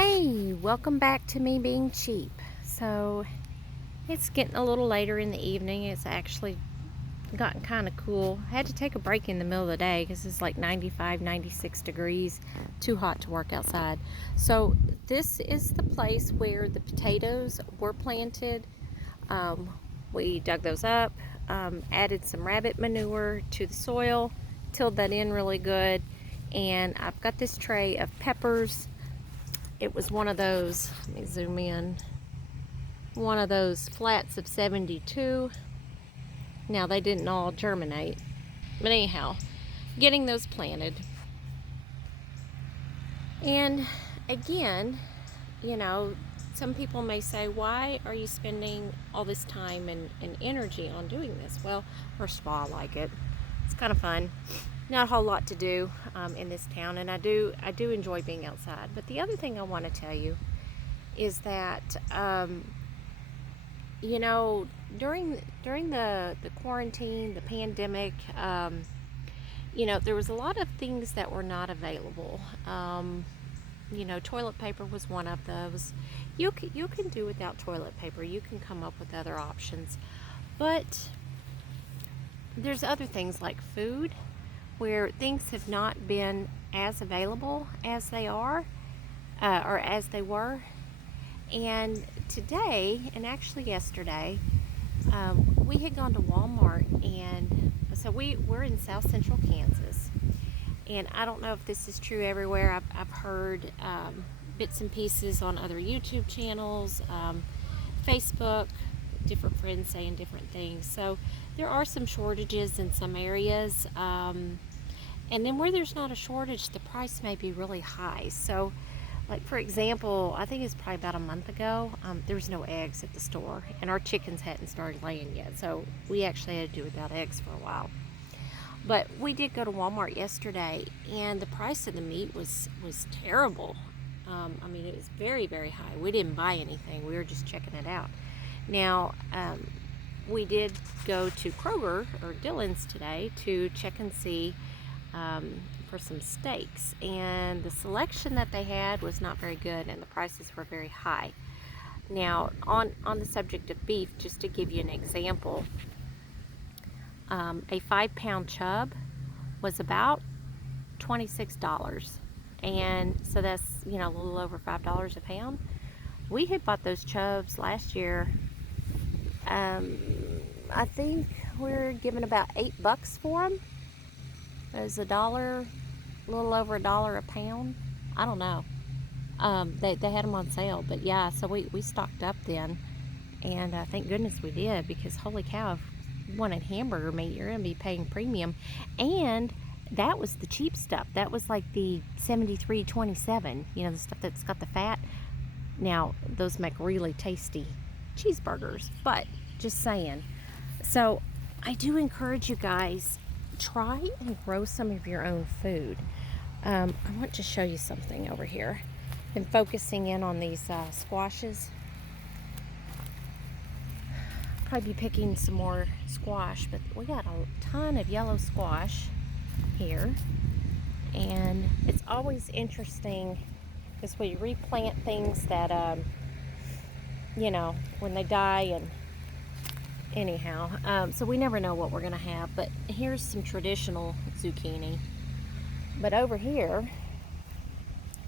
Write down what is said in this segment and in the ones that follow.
Hey, welcome back to me being cheap. So it's getting a little later in the evening. It's actually gotten kind of cool. I had to take a break in the middle of the day because it's like 95, 96 degrees. Too hot to work outside. So this is the place where the potatoes were planted. We dug those up, added some rabbit manure to the soil, tilled that in really good, and I've got this tray of peppers. It was one of those, let me zoom in, one of those flats of 72. Now they didn't all germinate, but anyhow, getting those planted. And again, some people may say, why are you spending all this time and energy on doing this? Well, first of all, I like it. It's kind of fun. Not a whole lot to do in this town, and I do enjoy being outside. But the other thing I want to tell you is that during the quarantine, the pandemic, there was a lot of things that were not available. Toilet paper was one of those. You can do without toilet paper. You can come up with other options, but there's other things like food, where things have not been as available as they are, or as they were. And today, and actually yesterday, we had gone to Walmart, and so we're in South Central Kansas. And I don't know if this is true everywhere. I've heard bits and pieces on other YouTube channels, Facebook, different friends saying different things. So there are some shortages in some areas. And then where there's not a shortage, the price may be really high. So, like for example, I think it's probably about a month ago, there was no eggs at the store, and our chickens hadn't started laying yet. So we actually had to do without eggs for a while. But we did go to Walmart yesterday, and the price of the meat was terrible. It was very, very high. We didn't buy anything. We were just checking it out. Now, we did go to Kroger or Dillon's today to check and see for some steaks, and the selection that they had was not very good, and the prices were very high. Now, on the subject of beef, just to give you an example, a 5-pound chub was about $26, and so that's a little over $5 a pound. We had bought those chubs last year. I think we're giving about $8 for them. It was a little over $1 a pound. I don't know. They had them on sale, but yeah, so we stocked up then, and thank goodness we did, because holy cow, if you wanted hamburger meat, you're gonna be paying premium. And that was the cheap stuff. That was like the 73.27, the stuff that's got the fat. Now those make really tasty cheeseburgers, but just saying. So I do encourage you guys, try and grow some of your own food. I want to show you something over here. Been focusing in on these squashes. Probably be picking some more squash, but we got a ton of yellow squash here, and it's always interesting because we replant things that when they die, and anyhow, so we never know what we're gonna have. But here's some traditional zucchini. But over here,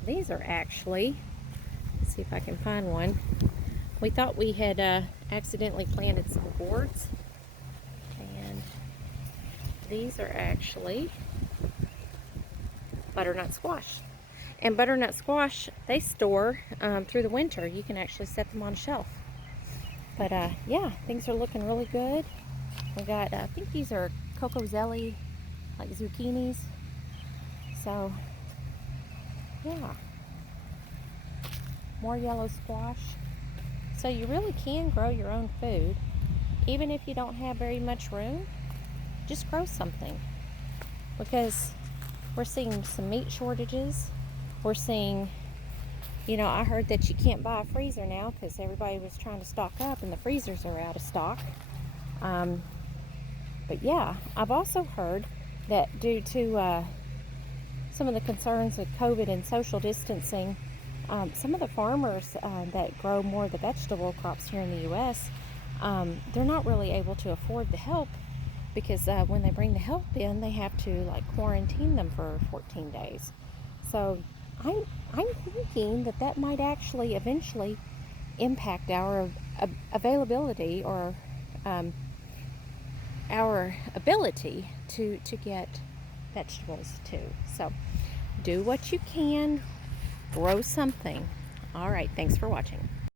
these are actually, let's see if I can find one. We thought we had accidentally planted some gourds, and these are actually butternut squash. And butternut squash, they store through the winter. You can actually set them on a shelf. But yeah, things are looking really good. We got, I think these are Coccozelli, like zucchinis. So yeah, more yellow squash. So you really can grow your own food, even if you don't have very much room. Just grow something, because we're seeing some meat shortages. We're seeing, I heard that you can't buy a freezer now because everybody was trying to stock up, and the freezers are out of stock. But yeah, I've also heard that due to some of the concerns with COVID and social distancing, Some of the farmers that grow more of the vegetable crops here in the U.S., they're not really able to afford the help because when they bring the help in, they have to like quarantine them for 14 days. So I'm thinking that that might actually eventually impact our availability or um, our ability to get vegetables too. So do what you can, grow something. All right, thanks for watching.